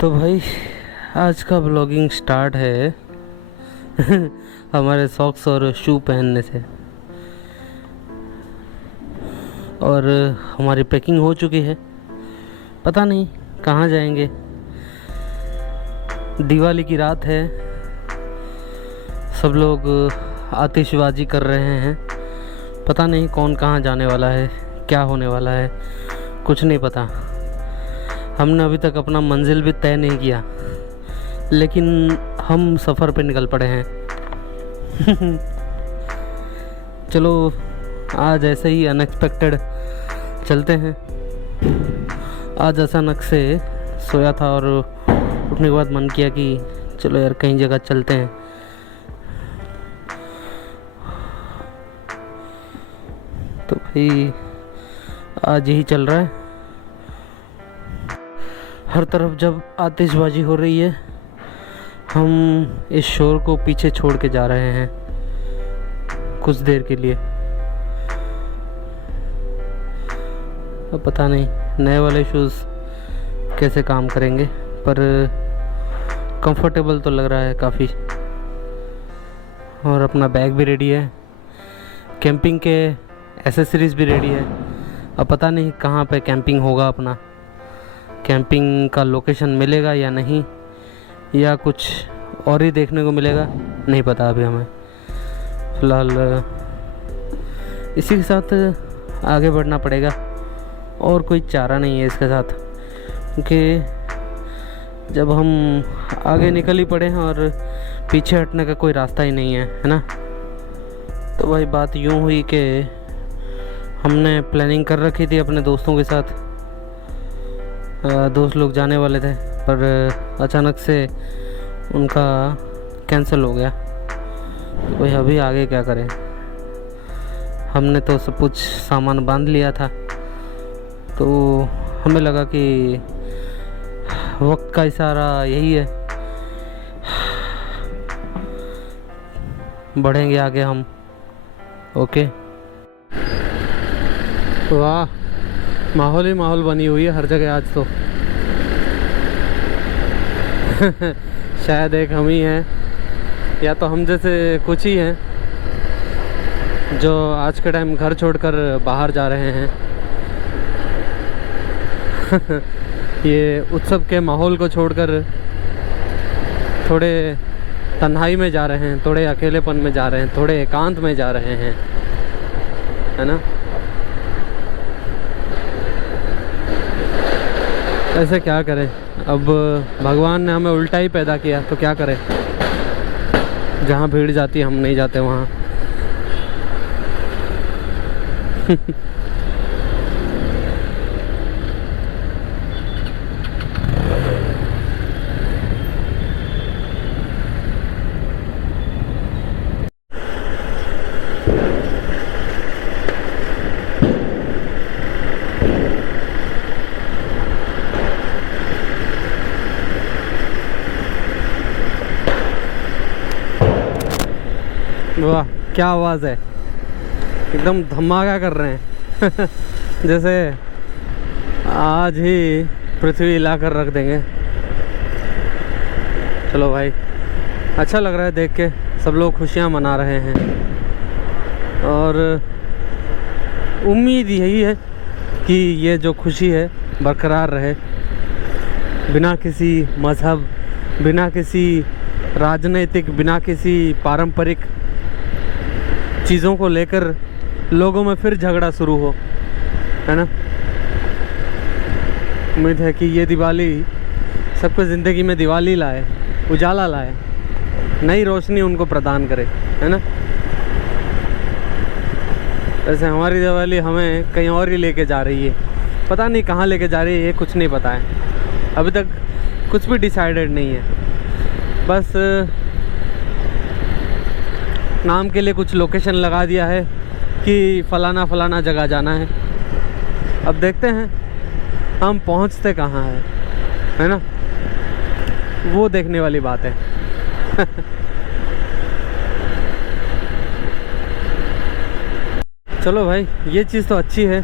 तो भाई आज का ब्लॉगिंग स्टार्ट है हमारे सॉक्स और शू पहनने से। और हमारी पैकिंग हो चुकी है, पता नहीं कहाँ जाएंगे। दिवाली की रात है, सब लोग आतिशबाजी कर रहे हैं। पता नहीं कौन कहाँ जाने वाला है, क्या होने वाला है, कुछ नहीं पता। हमने अभी तक अपना मंजिल भी तय नहीं किया, लेकिन हम सफ़र पे निकल पड़े हैं। चलो आज ऐसे ही अनएक्सपेक्टेड चलते हैं। आज अचानक से सोया था और उठने के बाद मन किया कि चलो यार कहीं जगह चलते हैं। तो भाई आज यही चल रहा है। हर तरफ जब आतिशबाजी हो रही है, हम इस शोर को पीछे छोड़ के जा रहे हैं कुछ देर के लिए। अब पता नहीं नए वाले शूज़ कैसे काम करेंगे, पर कंफर्टेबल तो लग रहा है काफ़ी। और अपना बैग भी रेडी है, कैंपिंग के एसेसरीज भी रेडी है। अब पता नहीं कहाँ पे कैंपिंग होगा, अपना कैंपिंग का लोकेशन मिलेगा या नहीं, या कुछ और ही देखने को मिलेगा, नहीं पता अभी हमें। फ़िलहाल इसी के साथ आगे बढ़ना पड़ेगा, और कोई चारा नहीं है इसके साथ। क्योंकि जब हम आगे निकल ही पड़े हैं और पीछे हटने का कोई रास्ता ही नहीं है ना। तो भाई बात यूँ हुई कि हमने प्लानिंग कर रखी थी अपने दोस्तों के साथ, दोस्त लोग जाने वाले थे, पर अचानक से उनका कैंसिल हो गया। तो भाई अभी आगे क्या करें। हमने तो सब कुछ सामान बांध लिया था, तो हमें लगा कि वक्त का इशारा यही है, बढ़ेंगे आगे हम। ओके। वाह, माहौल ही माहौल बनी हुई है हर जगह आज तो। शायद एक हम ही हैं, या तो हम जैसे कुछ ही हैं जो आज के टाइम घर छोड़कर बाहर जा रहे हैं। ये उत्सव के माहौल को छोड़कर थोड़े तन्हाई में जा रहे हैं, थोड़े अकेलेपन में जा रहे हैं, थोड़े एकांत में जा रहे हैं, है ना। ऐसे क्या करें, अब भगवान ने हमें उल्टा ही पैदा किया, तो क्या करें। जहाँ भीड़ जाती है हम नहीं जाते वहाँ। वाह क्या आवाज़ है, एकदम धमाका कर रहे हैं। जैसे आज ही पृथ्वी हिलाकर रख देंगे। चलो भाई, अच्छा लग रहा है देख के, सब लोग खुशियाँ मना रहे हैं। और उम्मीद यही है कि ये जो खुशी है बरकरार रहे, बिना किसी मज़हब, बिना किसी राजनीतिक, बिना किसी पारंपरिक चीज़ों को लेकर लोगों में फिर झगड़ा शुरू हो, है ना। उम्मीद है कि ये दिवाली सबको ज़िंदगी में दिवाली लाए, उजाला लाए, नई रोशनी उनको प्रदान करे, है ना। वैसे हमारी दिवाली हमें कहीं और ही लेके जा रही है, पता नहीं कहाँ लेके जा रही है, कुछ नहीं पता है। अभी तक कुछ भी डिसाइडेड नहीं है, बस नाम के लिए कुछ लोकेशन लगा दिया है कि फ़लाना फ़लाना जगह जाना है। अब देखते हैं हम पहुंचते कहाँ हैं, है ना, वो देखने वाली बात है। चलो भाई, ये चीज़ तो अच्छी है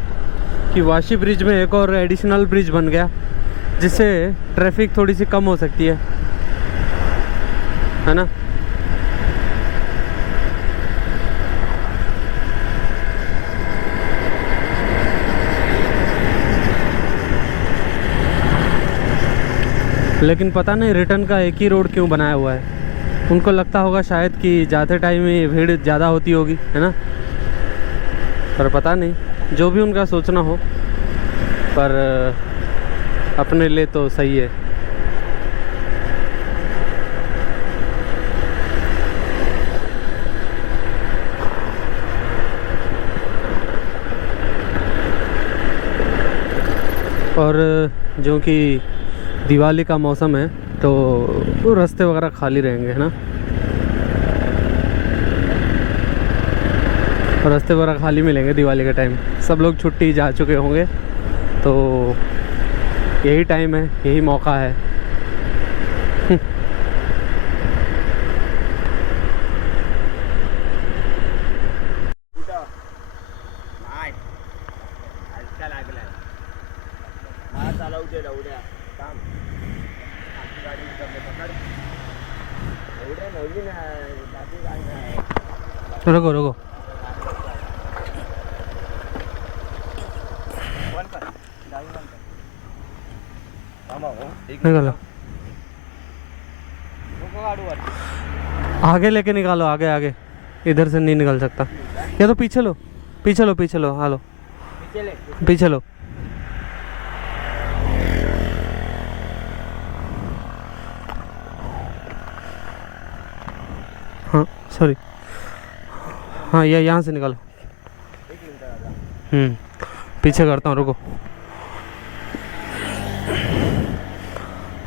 कि वाशी ब्रिज में एक और एडिशनल ब्रिज बन गया, जिससे ट्रैफिक थोड़ी सी कम हो सकती है ना। लेकिन पता नहीं रिटर्न का एक ही रोड क्यों बनाया हुआ है। उनको लगता होगा शायद कि जाते टाइम में भीड़ ज़्यादा होती होगी, है ना। पर पता नहीं, जो भी उनका सोचना हो, पर अपने लिए तो सही है। और जो कि दिवाली का मौसम है तो वो रास्ते वगैरह खाली रहेंगे, है ना। रास्ते वगैरह खाली मिलेंगे दिवाली के टाइम, सब लोग छुट्टी जा चुके होंगे, तो यही टाइम है, यही मौका है। रुको रुको, निकालो आगे, लेके निकालो आगे आगे, इधर से नहीं निकल सकता। या तो पीछे लो, पीछे लो, पीछे लो, हालो पीछे लो। हाँ सॉरी, हाँ ये यहाँ से निकालो। पीछे करता हूँ, रुको,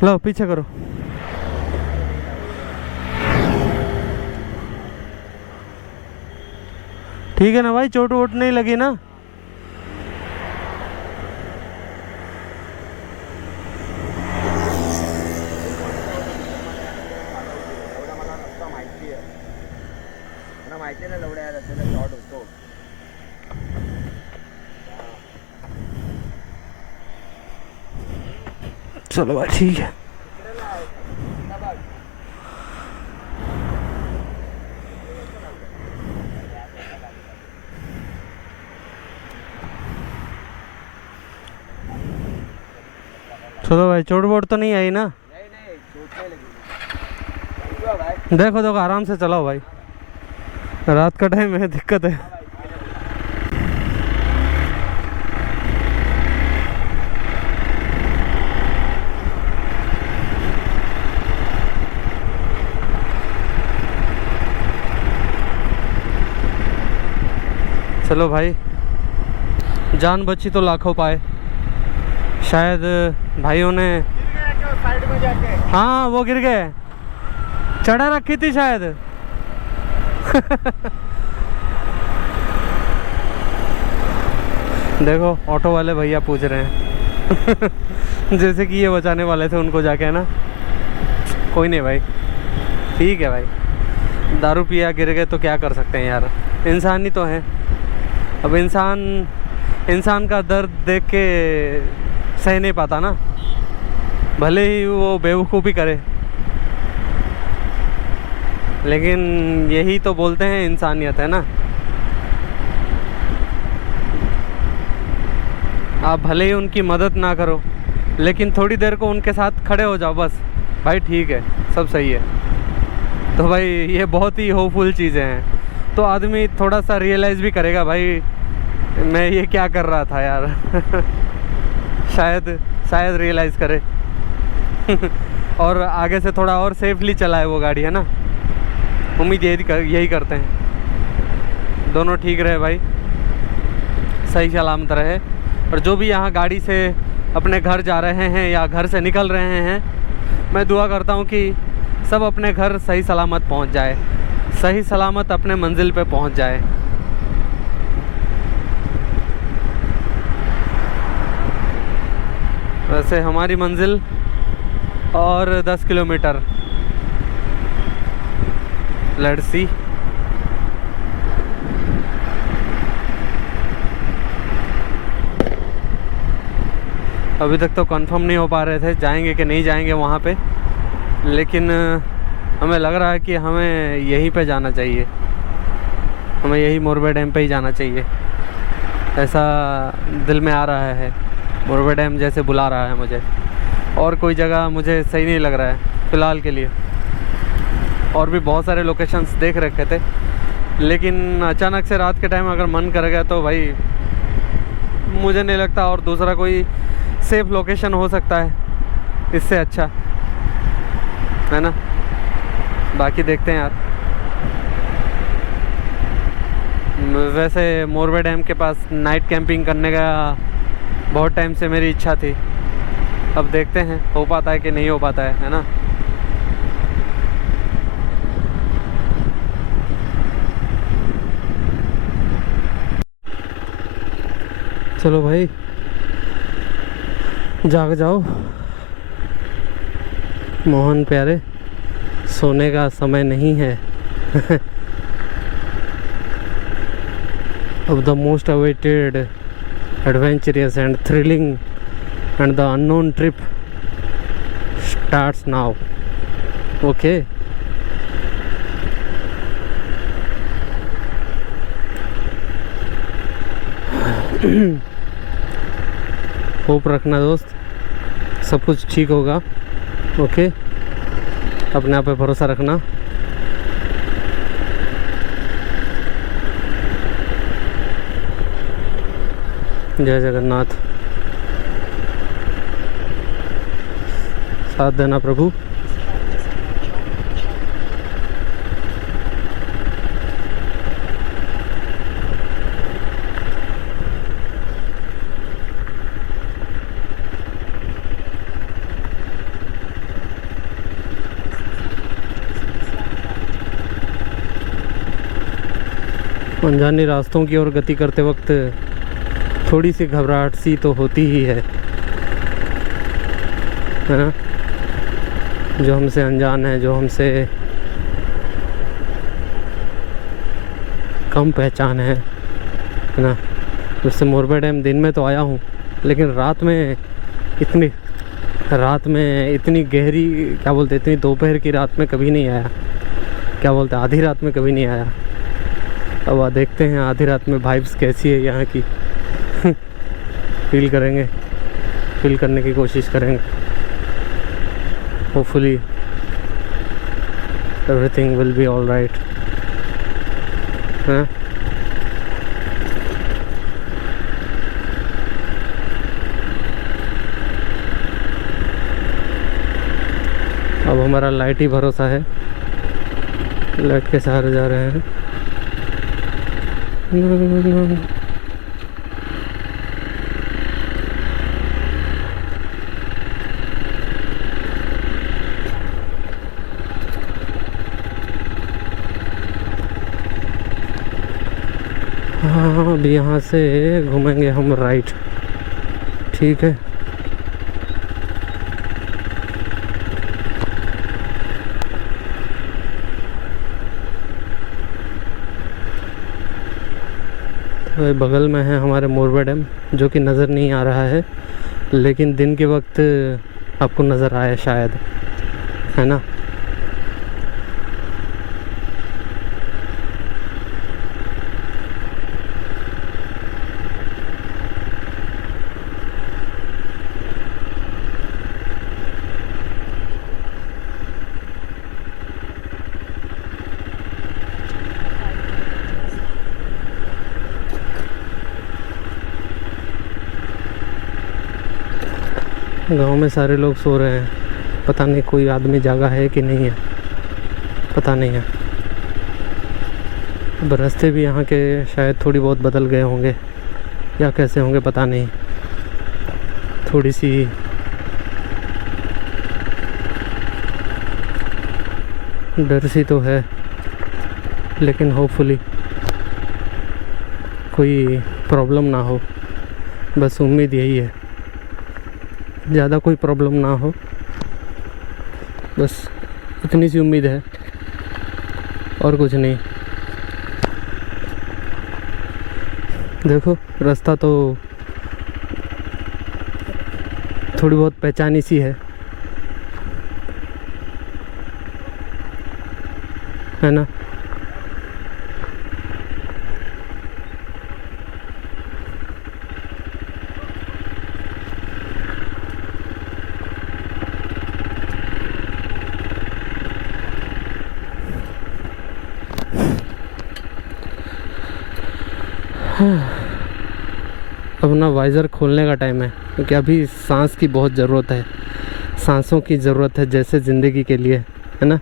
लो पीछे करो। ठीक है ना भाई, चोट वोट नहीं लगी ना। चलो भाई ठीक है। चलो भाई, चोट वोट तो नहीं आई ना? नहीं, चोट नहीं लगी। देखो देखो, आराम से चलाओ भाई, रात का टाइम है, दिक्कत है। चलो भाई, जान बची तो लाखों पाए। शायद भाइयों ने साइड में जाके, हाँ वो गिर गए, चढ़ा रखी थी शायद। देखो ऑटो वाले भैया पूछ रहे हैं जैसे कि ये बचाने वाले थे उनको जाके, है ना। कोई नहीं भाई, ठीक है भाई, दारू पिया गिर गए तो क्या कर सकते हैं यार, इंसान ही तो हैं। अब इंसान का दर्द देख के सह नहीं पाता ना, भले ही वो बेवकूफ़ी करे, लेकिन यही तो बोलते हैं इंसानियत, है ना। आप भले ही उनकी मदद ना करो, लेकिन थोड़ी देर को उनके साथ खड़े हो जाओ बस, भाई ठीक है, सब सही है। तो भाई ये बहुत ही होपफुल चीज़ें हैं, तो आदमी थोड़ा सा रियलाइज़ भी करेगा, भाई मैं ये क्या कर रहा था यार। शायद रियलाइज़ करे और आगे से थोड़ा और सेफली चलाए वो गाड़ी, है ना। उम्मीद यही करते हैं, दोनों ठीक रहे भाई, सही सलामत रहे। और जो भी यहाँ गाड़ी से अपने घर जा रहे हैं या घर से निकल रहे हैं, मैं दुआ करता हूँ कि सब अपने घर सही सलामत पहुँच जाए, सही सलामत अपने मंजिल पे पहुँच जाए। वैसे हमारी मंजिल और 10 किलोमीटर, लेट्स सी। अभी तक तो कंफर्म नहीं हो पा रहे थे जाएंगे कि नहीं जाएंगे वहाँ पे, लेकिन हमें लग रहा है कि हमें यहीं पे जाना चाहिए, हमें यही मोरबे डैम पे ही जाना चाहिए, ऐसा दिल में आ रहा है। मोरबे डैम जैसे बुला रहा है मुझे, और कोई जगह मुझे सही नहीं लग रहा है फ़िलहाल के लिए। और भी बहुत सारे लोकेशंस देख रखे थे, लेकिन अचानक से रात के टाइम अगर मन कर गया तो भाई मुझे नहीं लगता और दूसरा कोई सेफ़ लोकेशन हो सकता है इससे अच्छा, है ना। बाकी देखते हैं यार। वैसे मोरबे डैम के पास नाइट कैंपिंग करने का बहुत टाइम से मेरी इच्छा थी, अब देखते हैं हो पाता है कि नहीं हो पाता है ना। चलो भाई जाग जाओ मोहन प्यारे, सोने का समय नहीं है। अब the most awaited adventurous and thrilling and the unknown trip starts now. Okay. Hope रखना दोस्त, सब कुछ ठीक होगा। ओके, अपने आप पे भरोसा रखना। जय जगन्नाथ, साथ देना प्रभु। अनजाने रास्तों की ओर गति करते वक्त थोड़ी सी घबराहट सी तो होती ही है ना। जो हमसे अनजान है, जो हमसे कम पहचान है ना। जैसे मोरबे डैम दिन में तो आया हूँ, लेकिन रात में इतनी गहरी, क्या बोलते, इतनी दोपहर की रात में कभी नहीं आया। क्या बोलते, आधी रात में कभी नहीं आया। अब देखते हैं आधी रात में वाइब्स कैसी है यहाँ की। फील करने की कोशिश करेंगे। Hopefully everything will be all right. अब हमारा लाइट ही भरोसा है, लाइट के सहारे जा रहे हैं। हाँ, अब यहाँ से घूमेंगे हम राइट, ठीक है। तो बगल में है हमारे मोरबे डैम, जो कि नज़र नहीं आ रहा है, लेकिन दिन के वक्त आपको नज़र आए शायद, है ना। गांव में सारे लोग सो रहे हैं, पता नहीं कोई आदमी जागा है कि नहीं है, पता नहीं है। अब रास्ते भी यहाँ के शायद थोड़ी बहुत बदल गए होंगे या कैसे होंगे पता नहीं। थोड़ी सी डर सी तो है, लेकिन होपफुली कोई प्रॉब्लम ना हो, बस उम्मीद यही है। ज़्यादा कोई प्रॉब्लम ना हो, बस इतनी सी उम्मीद है और कुछ नहीं। देखो रास्ता तो थोड़ी बहुत पहचानी सी है ना। अब ना वाइज़र खोलने का टाइम है, क्योंकि अभी सांस की बहुत ज़रूरत है, सांसों की ज़रूरत है जैसे ज़िंदगी के लिए, है ना।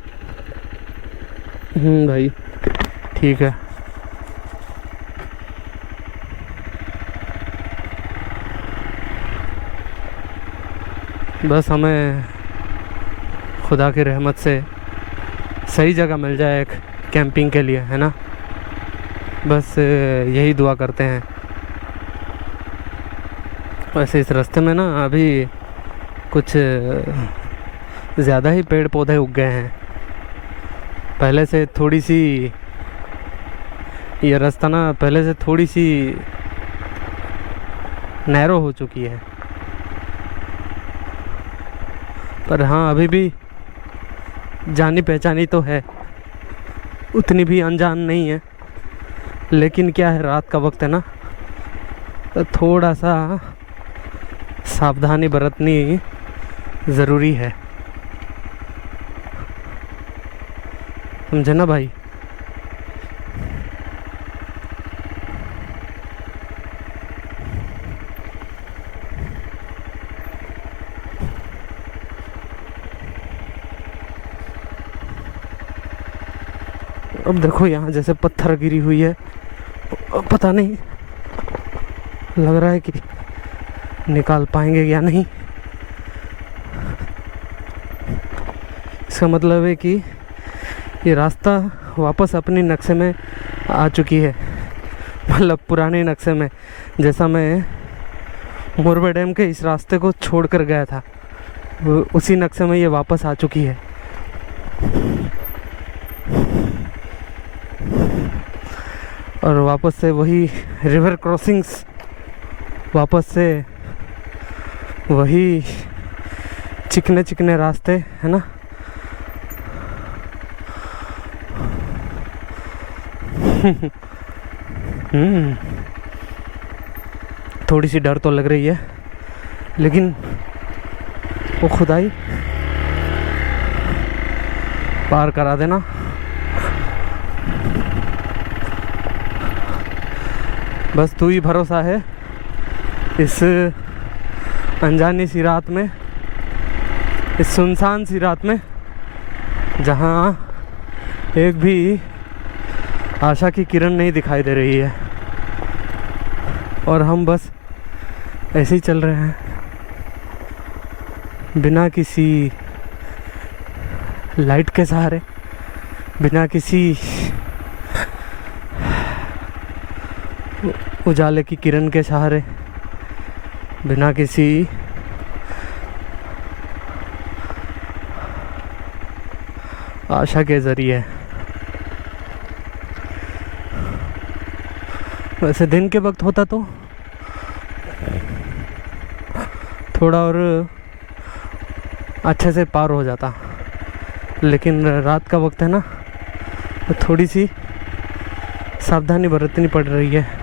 भाई ठीक है। बस हमें खुदा की रहमत से सही जगह मिल जाए एक कैंपिंग के लिए, है ना। बस यही दुआ करते हैं। वैसे इस रास्ते में ना अभी कुछ ज़्यादा ही पेड़ पौधे उग गए हैं। पहले से थोड़ी सी ये रास्ता ना पहले से थोड़ी सी नैरो हो चुकी है, पर हाँ अभी भी जानी पहचानी तो है, उतनी भी अनजान नहीं है। लेकिन क्या है, रात का वक्त है ना, तो थोड़ा सा सावधानी बरतनी ज़रूरी है, समझे ना भाई। अब देखो यहाँ जैसे पत्थर गिरी हुई है, पता नहीं, लग रहा है कि निकाल पाएंगे या नहीं। इसका मतलब है कि ये रास्ता वापस अपने नक्शे में आ चुकी है, मतलब पुराने नक्शे में। जैसा मैं मोरबे डैम के इस रास्ते को छोड़ कर गया था, उसी नक्शे में ये वापस आ चुकी है। और वापस से वही रिवर क्रॉसिंग्स, वापस से वही चिकने चिकने रास्ते, है ना। थोड़ी सी डर तो लग रही है, लेकिन वो खुदाई पार करा देना। बस तू ही भरोसा है इस अनजानी सी रात में, इस सुनसान सी रात में, जहाँ एक भी आशा की किरण नहीं दिखाई दे रही है, और हम बस ऐसे ही चल रहे हैं बिना किसी लाइट के सहारे, बिना किसी उजाले की किरण के सहारे, बिना किसी आशा के ज़रिए। वैसे दिन के वक्त होता तो थोड़ा और अच्छे से पार हो जाता, लेकिन रात का वक्त है ना, तो थोड़ी सी सावधानी बरतनी पड़ रही है।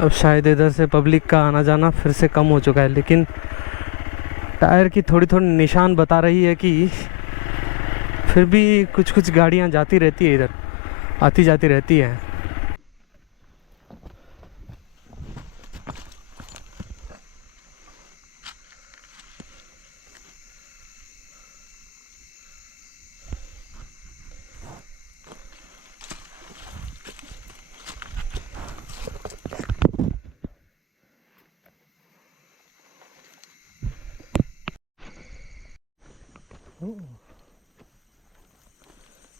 अब शायद इधर से पब्लिक का आना जाना फिर से कम हो चुका है, लेकिन टायर की थोड़ी थोड़ी निशान बता रही है कि फिर भी कुछ कुछ गाड़ियाँ जाती रहती है, इधर आती जाती रहती है।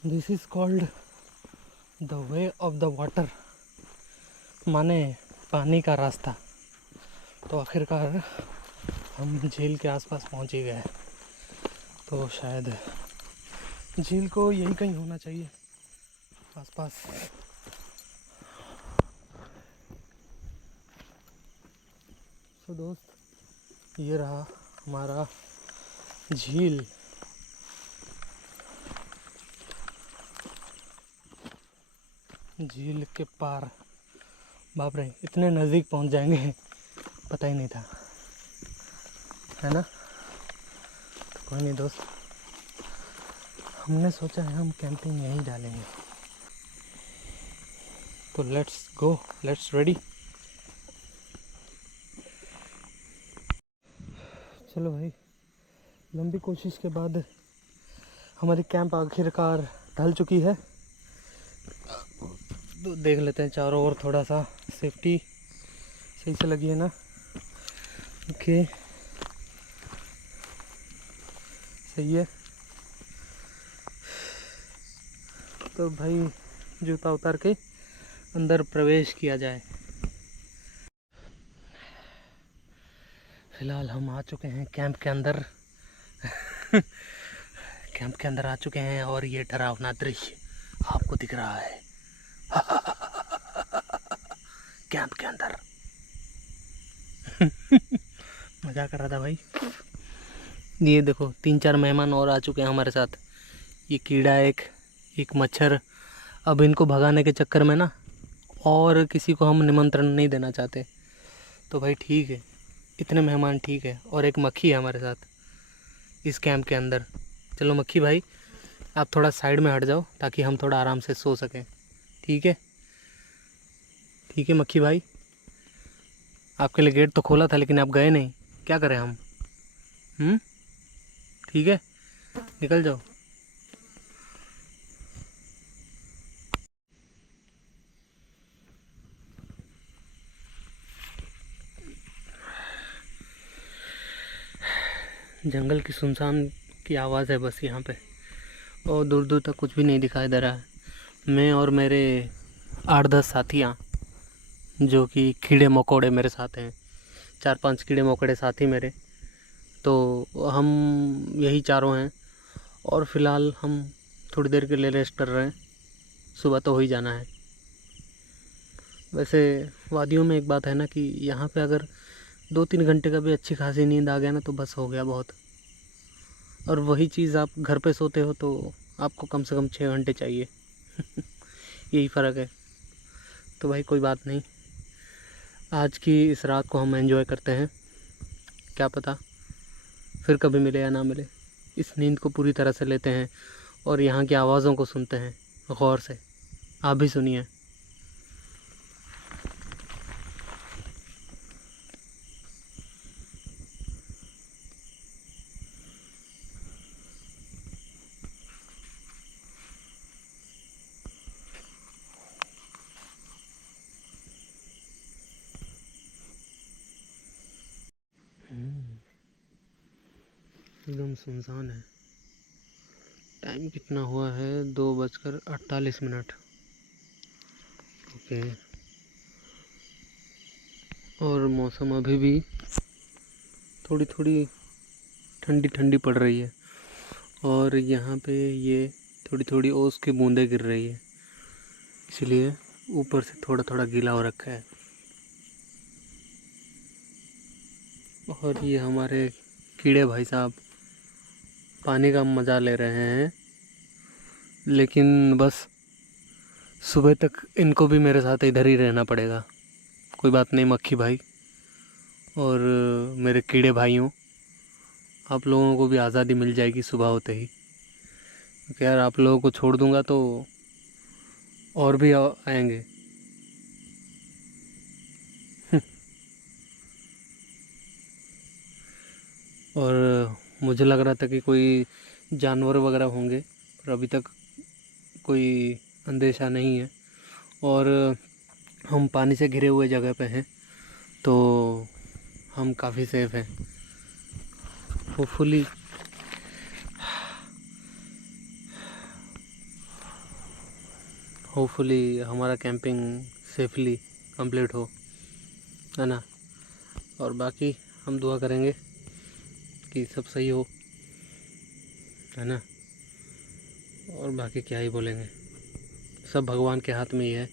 This is called the way of the water, माने पानी का रास्ता। तो आखिरकार हम झील के आसपास पहुंच ही गए। तो शायद झील को यही कहीं होना चाहिए आसपास। तो दोस्त, ये रहा हमारा झील। झील के पार, बाप रे, इतने नज़दीक पहुंच जाएंगे पता ही नहीं था, है ना। तो कोई नहीं दोस्त, हमने सोचा है हम कैंपिंग यहीं डालेंगे। तो लेट्स गो, लेट्स रेडी। चलो भाई, लंबी कोशिश के बाद हमारी कैंप आखिरकार ढल चुकी है। तो देख लेते हैं चारों ओर, थोड़ा सा सेफ्टी सही से लगी है ना। ओके, सही है। तो भाई जूता उतार के अंदर प्रवेश किया जाए। फिलहाल हम आ चुके हैं कैंप के अंदर। कैंप के अंदर आ चुके हैं और ये डरावना दृश्य आपको दिख रहा है। कैंप के अंदर मजा कर रहा था भाई। ये देखो 3-4 मेहमान और आ चुके हैं हमारे साथ। ये कीड़ा, एक मच्छर। अब इनको भगाने के चक्कर में ना और किसी को हम निमंत्रण नहीं देना चाहते। तो भाई ठीक है, इतने मेहमान ठीक है। और एक मक्खी है हमारे साथ इस कैंप के अंदर। चलो मक्खी भाई, आप थोड़ा साइड में हट जाओ ताकि हम थोड़ा आराम से सो सकें। ठीक है, ठीक है मक्खी भाई, आपके लिए गेट तो खोला था लेकिन आप गए नहीं, क्या करें हम? ठीक है, निकल जाओ। जंगल की सुनसान की आवाज़ है बस यहाँ पे, और दूर दूर तक कुछ भी नहीं दिखाई दे रहा है। मैं और मेरे 8-10 साथियाँ, जो कि कीड़े मकोड़े मेरे साथ हैं, 4-5 कीड़े मकोड़े साथी मेरे। तो हम यही चारों हैं और फ़िलहाल हम थोड़ी देर के लिए रेस्ट कर रहे हैं। सुबह तो हो ही जाना है। वैसे वादियों में एक बात है ना कि यहाँ पे अगर 2-3 घंटे का भी अच्छी खासी नींद आ गया ना तो बस हो गया बहुत। और वही चीज़ आप घर पे सोते हो तो आपको कम से कम 6 घंटे चाहिए। यही फ़र्क है। तो भाई कोई बात नहीं, आज की इस रात को हम एंजॉय करते हैं। क्या पता फिर कभी मिले या ना मिले। इस नींद को पूरी तरह से लेते हैं और यहाँ की आवाज़ों को सुनते हैं गौर से। आप भी सुनिए। एकदम सुनसान है। टाइम कितना हुआ है? 2:48। ओके। और मौसम अभी भी थोड़ी थोड़ी ठंडी ठंडी पड़ रही है और यहाँ पे ये थोड़ी थोड़ी ओस की बूंदें गिर रही है, इसलिए ऊपर से थोड़ा थोड़ा गीला हो रखा है। और ये हमारे कीड़े भाई साहब पानी का मज़ा ले रहे हैं, लेकिन बस सुबह तक इनको भी मेरे साथ इधर ही रहना पड़ेगा। कोई बात नहीं मक्खी भाई और मेरे कीड़े भाइयों, आप लोगों को भी आज़ादी मिल जाएगी सुबह होते ही। क्योंकि यार आप लोगों को छोड़ दूंगा तो और भी आएंगे। और मुझे लग रहा था कि कोई जानवर वगैरह होंगे, पर अभी तक कोई अंदेशा नहीं है। और हम पानी से घिरे हुए जगह पे हैं तो हम काफ़ी सेफ हैं होपफुली। होपफुली हमारा कैंपिंग सेफली कंप्लीट हो, है ना। और बाकी हम दुआ करेंगे कि सब सही हो, है ना। और बाकी क्या ही बोलेंगे, सब भगवान के हाथ में ही है।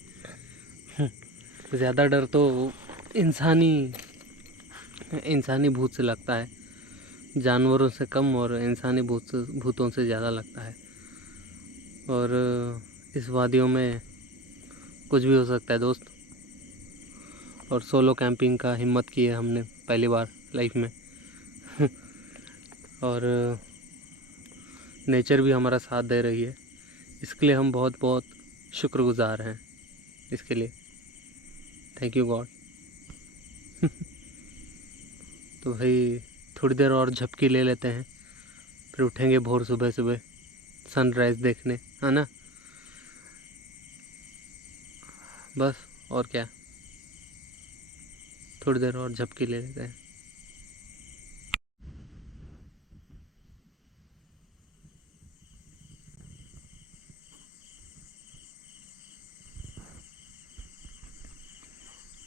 ज़्यादा डर तो इंसानी भूत से लगता है, जानवरों से कम और इंसानी भूतों से ज़्यादा लगता है। और इस वादियों में कुछ भी हो सकता है दोस्त। और सोलो कैंपिंग का हिम्मत की है हमने पहली बार लाइफ में। और नेचर भी हमारा साथ दे रही है, इसके लिए हम बहुत बहुत शुक्रगुजार हैं इसके लिए। Thank you God. तो भाई थोड़ी देर और झपकी ले लेते हैं, फिर उठेंगे भोर सुबह सुबह सनराइज़ देखने, है ना। बस और क्या, थोड़ी देर और झपकी ले लेते हैं।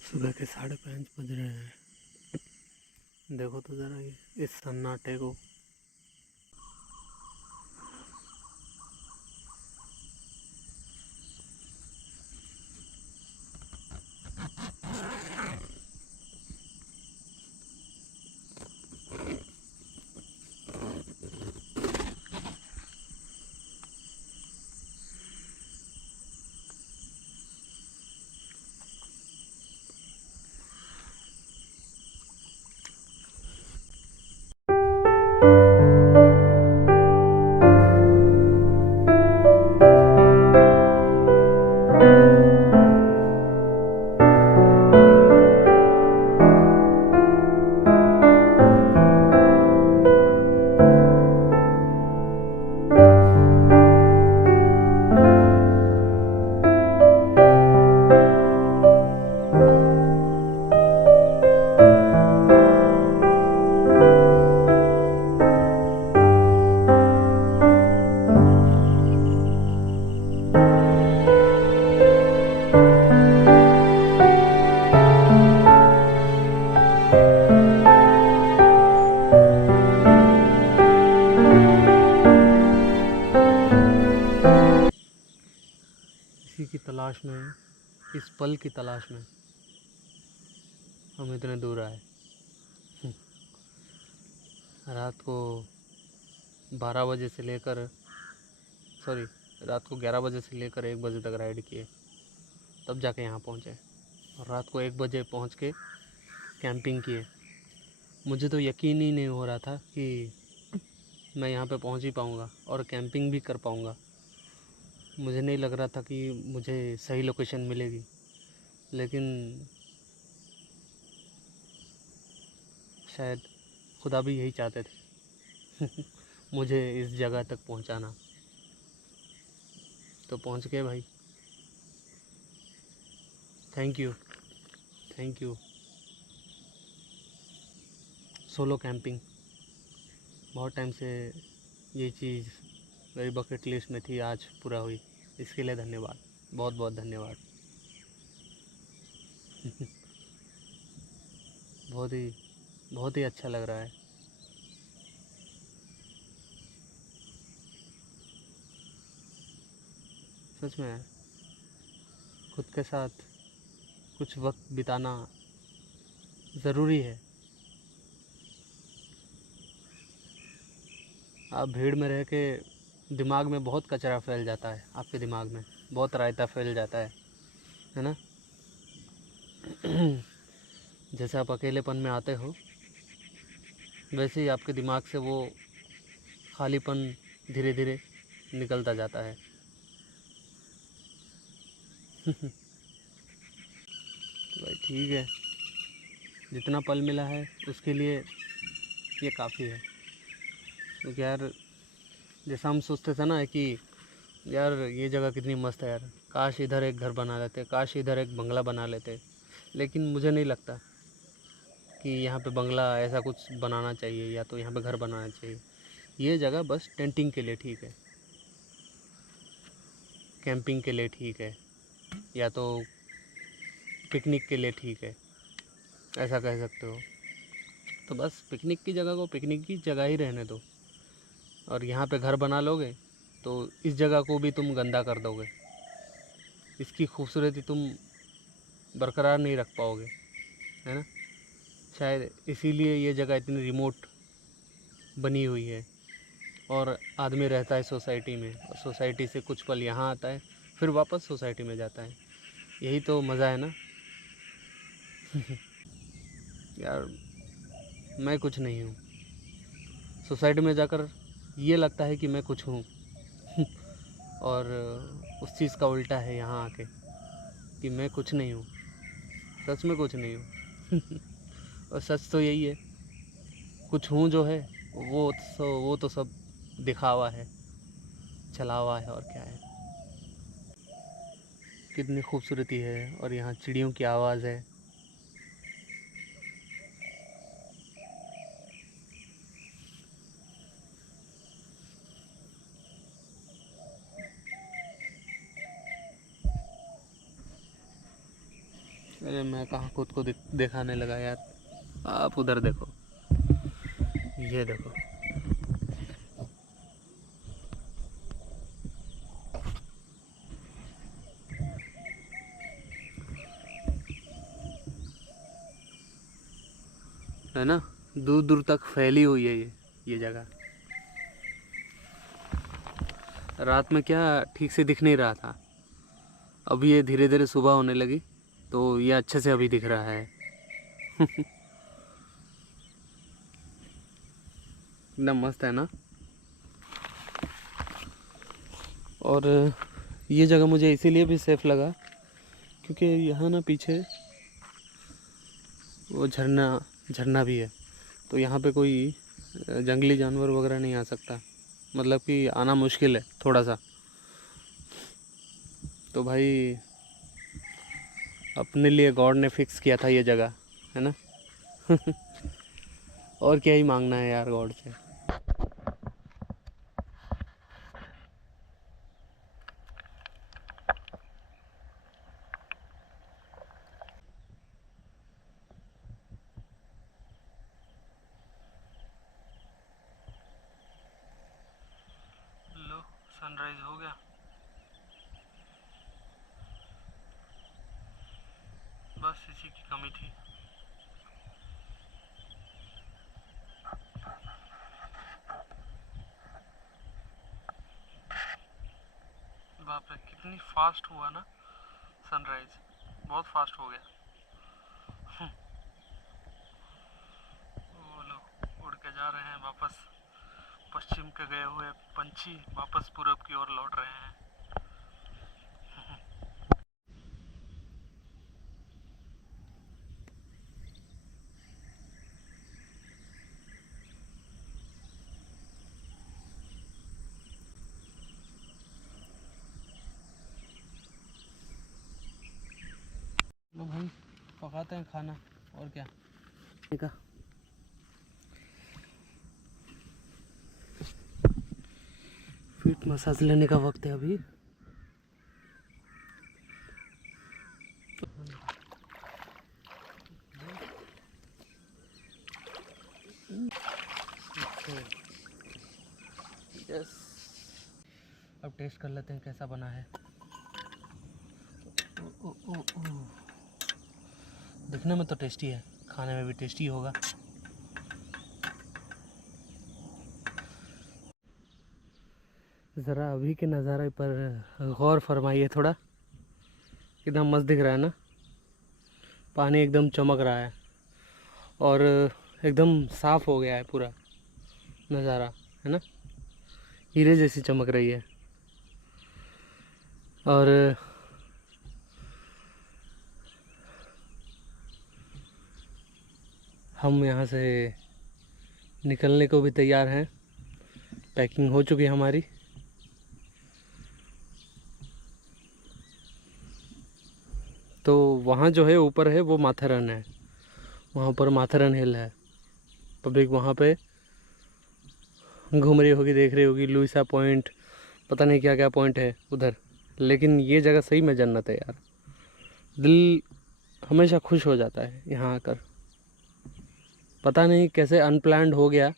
सुबह के 5:30 बज रहे हैं। देखो तो ज़रा ये इस सन्नाटे को। इसी की तलाश में, इस पल की तलाश में हम इतने दूर आए। रात को 12 बजे से लेकर रात को 11 बजे से लेकर 1 बजे तक राइड किए, तब जाके यहाँ पहुँचे। और रात को 1 बजे पहुँच के कैंपिंग किए। मुझे तो यकीन ही नहीं हो रहा था कि मैं यहाँ पे पहुँच ही पाऊँगा और कैंपिंग भी कर पाऊँगा। मुझे नहीं लग रहा था कि मुझे सही लोकेशन मिलेगी, लेकिन शायद खुदा भी यही चाहते थे मुझे इस जगह तक पहुँचाना। तो पहुँच गए भाई। Thank you. सोलो कैंपिंग बहुत टाइम से ये चीज़ मेरी बकेट लिस्ट में थी, आज पूरा हुई। इसके लिए धन्यवाद, बहुत बहुत धन्यवाद। बहुत ही अच्छा लग रहा है। सच में यार, खुद के साथ कुछ वक्त बिताना ज़रूरी है। आप भीड़ में रह के दिमाग में बहुत कचरा फैल जाता है, आपके दिमाग में बहुत रायता फैल जाता है ना। जैसे आप अकेलेपन में आते हो, वैसे ही आपके दिमाग से वो खालीपन धीरे धीरे निकलता जाता है। तो भाई ठीक है, जितना पल मिला है उसके लिए ये काफ़ी है। क्योंकि यार जैसा हम सोचते थे ना कि यार ये जगह कितनी मस्त है यार, काश इधर एक घर बना लेते, काश इधर एक बंगला बना लेते। लेकिन मुझे नहीं लगता कि यहाँ पे बंगला ऐसा कुछ बनाना चाहिए या तो यहाँ पे घर बनाना चाहिए। ये जगह बस टेंटिंग के लिए ठीक है, कैंपिंग के लिए ठीक है। या तो पिकनिक के लिए ठीक है, ऐसा कह सकते हो। तो बस पिकनिक की जगह को पिकनिक की जगह ही रहने दो, और यहाँ पे घर बना लोगे तो इस जगह को भी तुम गंदा कर दोगे, इसकी खूबसूरती तुम बरकरार नहीं रख पाओगे, है ना। शायद इसीलिए ये जगह इतनी रिमोट बनी हुई है, और आदमी रहता है सोसाइटी में, और सोसाइटी से कुछ पल यहाँ आता है, फिर वापस सोसाइटी में जाता है। यही तो मज़ा है ना। यार मैं कुछ नहीं हूँ, सोसाइटी में जाकर ये लगता है कि मैं कुछ हूँ। और उस चीज़ का उल्टा है यहाँ आके कि मैं कुछ नहीं हूँ, सच में कुछ नहीं हूँ। और सच तो यही है, कुछ हूँ जो है वो तो सब दिखावा है, छलावा है, और क्या है। कितनी खूबसूरती है, और यहाँ चिड़ियों की आवाज़ है। अरे मैं कहाँ खुद को दिखाने लगा यार, आप उधर देखो, ये देखो। है ना, दूर दूर तक फैली हुई है ये जगह। रात में क्या ठीक से दिख नहीं रहा था, अब ये धीरे धीरे सुबह होने लगी तो ये अच्छे से अभी दिख रहा है। एकदम मस्त है ना। और ये जगह मुझे इसीलिए भी सेफ़ लगा क्योंकि यहाँ ना पीछे वो झरना भी है, तो यहाँ पे कोई जंगली जानवर वगैरह नहीं आ सकता, मतलब कि आना मुश्किल है थोड़ा सा। तो भाई अपने लिए गॉड ने फिक्स किया था ये जगह, है ना। और क्या ही मांगना है यार गॉड से। लो सनराइज हो गया, बस इसी की कमी थी। बाप रे कितनी फास्ट हुआ ना सनराइज, बहुत फास्ट हो गया। वो लोग उड़ के जा रहे हैं वापस, पश्चिम के गए हुए पंछी वापस पूरब की ओर लौट रहे हैं। लो भाई पकाते हैं खाना, और क्या। फीट मसाज लेने का वक्त है अभी। यस, अब टेस्ट कर लेते हैं कैसा बना है। दिखने में तो टेस्टी है, खाने में भी टेस्टी होगा। ज़रा अभी के नज़ारे पर गौर फरमाइए थोड़ा, कितना मस्त दिख रहा है ना। पानी एकदम चमक रहा है, और एकदम साफ़ हो गया है पूरा नज़ारा, है ना। हीरे जैसी चमक रही है। और हम यहाँ से निकलने को भी तैयार हैं, पैकिंग हो चुकी है हमारी। तो वहाँ जो है ऊपर है वो माथेरन है, वहाँ पर माथेरन हिल है। पब्लिक वहाँ पे घूम रही होगी, देख रही होगी, लुइसा पॉइंट, पता नहीं क्या क्या पॉइंट है उधर, लेकिन ये जगह सही में जन्नत है यार। दिल हमेशा खुश हो जाता है यहाँ आकर। पता नहीं कैसे अनप्लान्ड हो गया,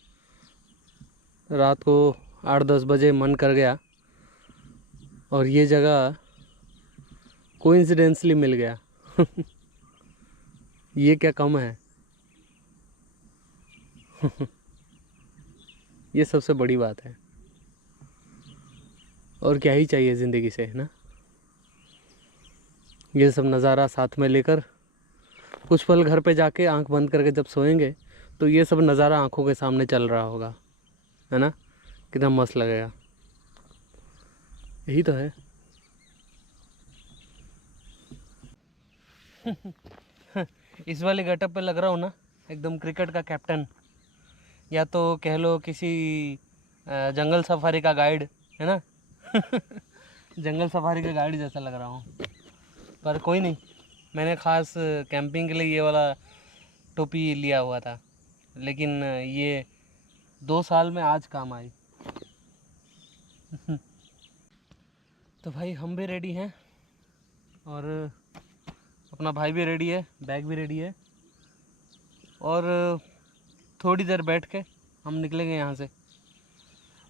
रात को 8-10 बजे मन कर गया और ये जगह कोइंसिडेंसली मिल गया। ये क्या कम है। ये सबसे बड़ी बात है। और क्या ही चाहिए ज़िंदगी से, है ना। ये सब नज़ारा साथ में लेकर कुछ पल घर पे जाके आंख बंद करके जब सोएंगे तो ये सब नज़ारा आंखों के सामने चल रहा होगा, है ना। कितना मस्त लगेगा। यही तो है। इस वाले गेटअप पे लग रहा हूँ ना एकदम क्रिकेट का कैप्टन, या तो कह लो किसी जंगल सफारी का गाइड, है ना। जंगल सफारी का गाइड जैसा लग रहा हूँ। पर कोई नहीं, मैंने ख़ास कैंपिंग के लिए ये वाला टोपी लिया हुआ था, लेकिन ये 2 साल में आज काम आई। तो भाई हम भी रेडी हैं और अपना भाई भी रेडी है, बैग भी रेडी है, और थोड़ी देर बैठ के हम निकलेंगे यहाँ से।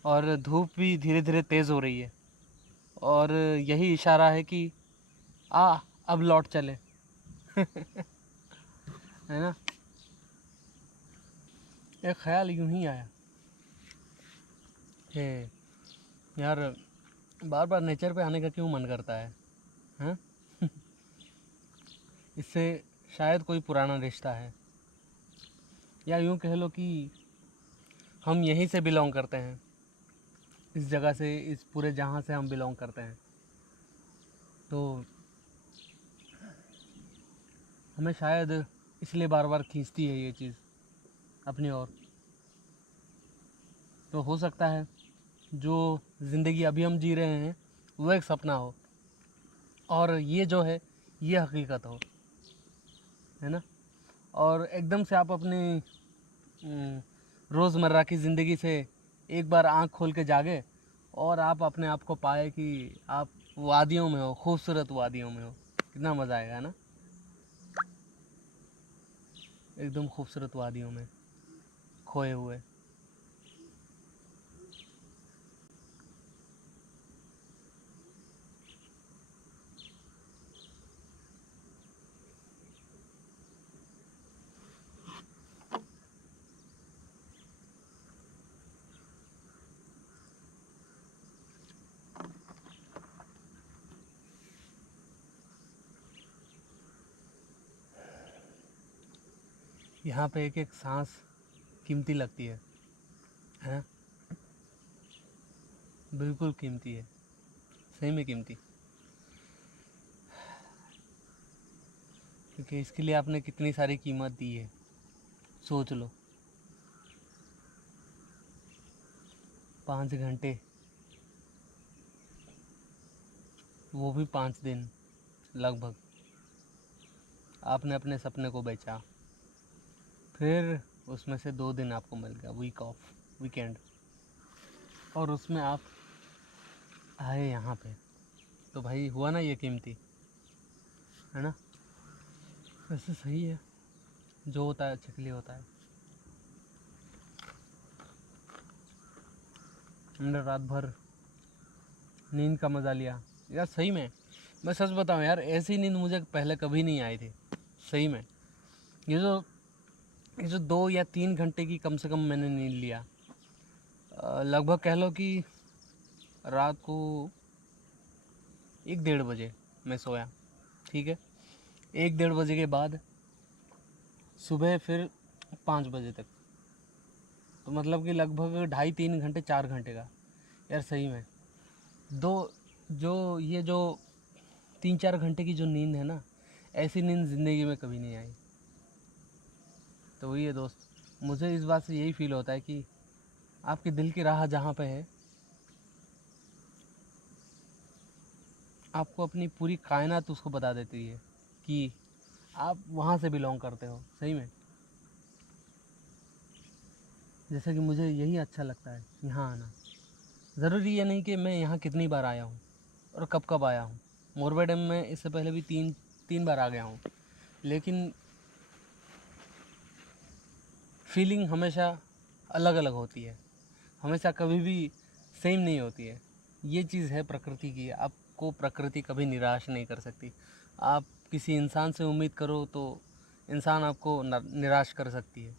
और धूप भी धीरे धीरे तेज़ हो रही है और यही इशारा है कि अब लौट चले। है ना। एक ख्याल यूं ही आया कि यार बार बार नेचर पे आने का क्यों मन करता है, हैं? इससे शायद कोई पुराना रिश्ता है, या यूं कह लो कि हम यहीं से बिलोंग करते हैं, इस जगह से, इस पूरे जहां से हम बिलोंग करते हैं। तो हमें शायद इसलिए बार बार खींचती है ये चीज़ अपनी ओर। तो हो सकता है जो ज़िंदगी अभी हम जी रहे हैं वो एक सपना हो और ये जो है ये हकीकत हो, है ना। और एकदम से आप अपनी रोज़मर्रा की ज़िंदगी से एक बार आँख खोल के जागे और आप अपने आप को पाए कि आप वादियों में हो, खूबसूरत वादियों में हो। कितना मज़ा आएगा, है ना। एकदम खूबसूरत वादियों में खोए हुए। यहाँ पे एक एक सांस कीमती लगती है ना। बिल्कुल कीमती है, सही में कीमती। क्योंकि इसके लिए आपने कितनी सारी कीमत दी है, सोच लो। 5 घंटे, वो भी 5 दिन लगभग, आपने अपने सपने को बेचा। फिर उसमें से 2 दिन आपको मिल गया वीक ऑफ, वीकेंड, और उसमें आप आए यहाँ पे। तो भाई हुआ ना ये कीमती, है ना। वैसे सही है, जो होता है अच्छे के लिए होता है। हमने रात भर नींद का मज़ा लिया यार, सही में। मैं सच बताऊँ यार, ऐसी नींद मुझे पहले कभी नहीं आई थी, सही में। ये जो 2 या 3 घंटे की कम से कम मैंने नींद लिया, लगभग कह लो कि रात को 1-1:30 बजे मैं सोया, ठीक है। 1-1:30 बजे के बाद सुबह फिर 5 बजे तक, तो मतलब कि लगभग 2.5-3 घंटे, 4 घंटे का। यार सही में ये जो 3-4 घंटे की जो नींद है ना, ऐसी नींद ज़िंदगी में कभी नहीं आई। तो वही है दोस्त, मुझे इस बात से यही फील होता है कि आपके दिल की राह जहाँ पे है, आपको अपनी पूरी कायनात उसको बता देती है कि आप वहाँ से बिलोंग करते हो, सही में। जैसे कि मुझे यही अच्छा लगता है यहाँ आना। ज़रूरी ये नहीं कि मैं यहाँ कितनी बार आया हूँ, और कब कब आया हूँ। मोरबे डैम में इससे पहले भी तीन बार आ गया हूँ, लेकिन फीलिंग हमेशा अलग अलग होती है, हमेशा कभी भी सेम नहीं होती है। ये चीज़ है प्रकृति की, आपको प्रकृति कभी निराश नहीं कर सकती। आप किसी इंसान से उम्मीद करो तो इंसान आपको निराश कर सकती है,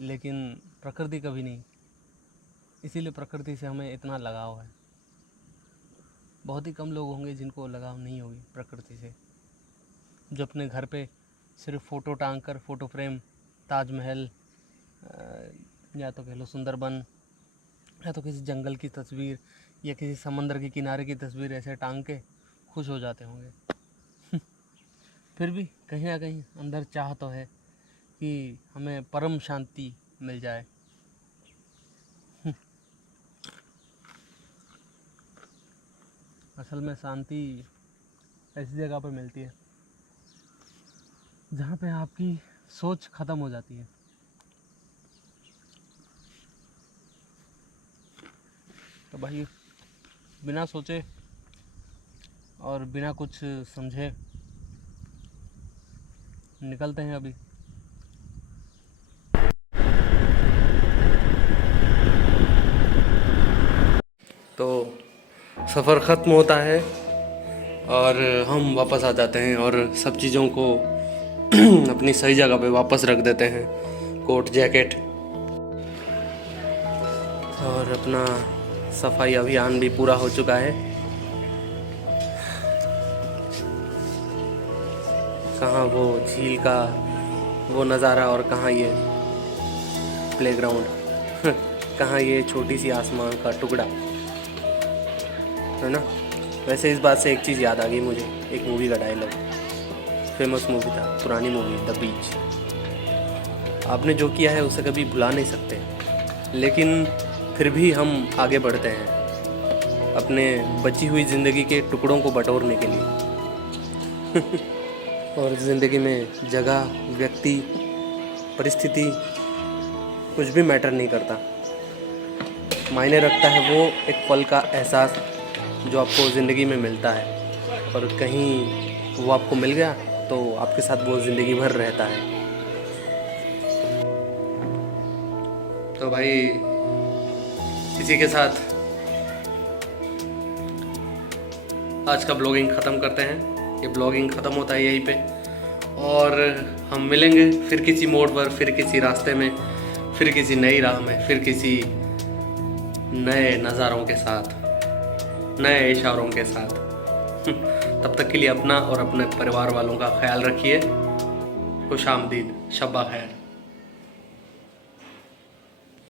लेकिन प्रकृति कभी नहीं। इसीलिए प्रकृति से हमें इतना लगाव है। बहुत ही कम लोग होंगे जिनको लगाव नहीं होगी प्रकृति से, जो अपने घर पे सिर्फ फ़ोटो टांग कर, फ़ोटो फ्रेम, ताजमहल या तो कह लो सुंदरबन, या तो किसी जंगल की तस्वीर या किसी समंदर के किनारे की तस्वीर ऐसे टांग के खुश हो जाते होंगे। फिर भी कहीं ना कहीं अंदर चाह तो है कि हमें परम शांति मिल जाए। असल में शांति ऐसी जगह पर मिलती है जहाँ पे आपकी सोच ख़त्म हो जाती है। तो भाई बिना सोचे और बिना कुछ समझे निकलते हैं अभी। तो सफ़र ख़त्म होता है और हम वापस आ जाते हैं और सब चीज़ों को अपनी सही जगह पे वापस रख देते हैं। कोट, जैकेट और अपना सफाई अभियान भी पूरा हो चुका है। कहाँ वो झील का वो नज़ारा और कहाँ ये प्लेग्राउंड कहाँ ये छोटी सी आसमान का टुकड़ा, है ना। वैसे इस बात से एक चीज़ याद आ गई मुझे, एक मूवी का डायलॉग, फेमस मूवी था, पुरानी मूवी द बीच। आपने जो किया है उसे कभी भुला नहीं सकते, लेकिन फिर भी हम आगे बढ़ते हैं अपने बची हुई ज़िंदगी के टुकड़ों को बटोरने के लिए। और ज़िंदगी में जगह, व्यक्ति, परिस्थिति कुछ भी मैटर नहीं करता। मायने रखता है वो एक पल का एहसास जो आपको ज़िंदगी में मिलता है, और कहीं वो आपको मिल गया तो आपके साथ वो ज़िंदगी भर रहता है। तो भाई इसी के साथ आज का ब्लॉगिंग ख़त्म करते हैं। ये ब्लॉगिंग ख़त्म होता है यहीं पे, और हम मिलेंगे फिर किसी मोड़ पर, फिर किसी रास्ते में, फिर किसी नई राह में, फिर किसी नए नज़ारों के साथ, नए इशारों के साथ। तब तक के लिए अपना और अपने परिवार वालों का ख्याल रखिए। खुश आमदीद, शब्बा खैर।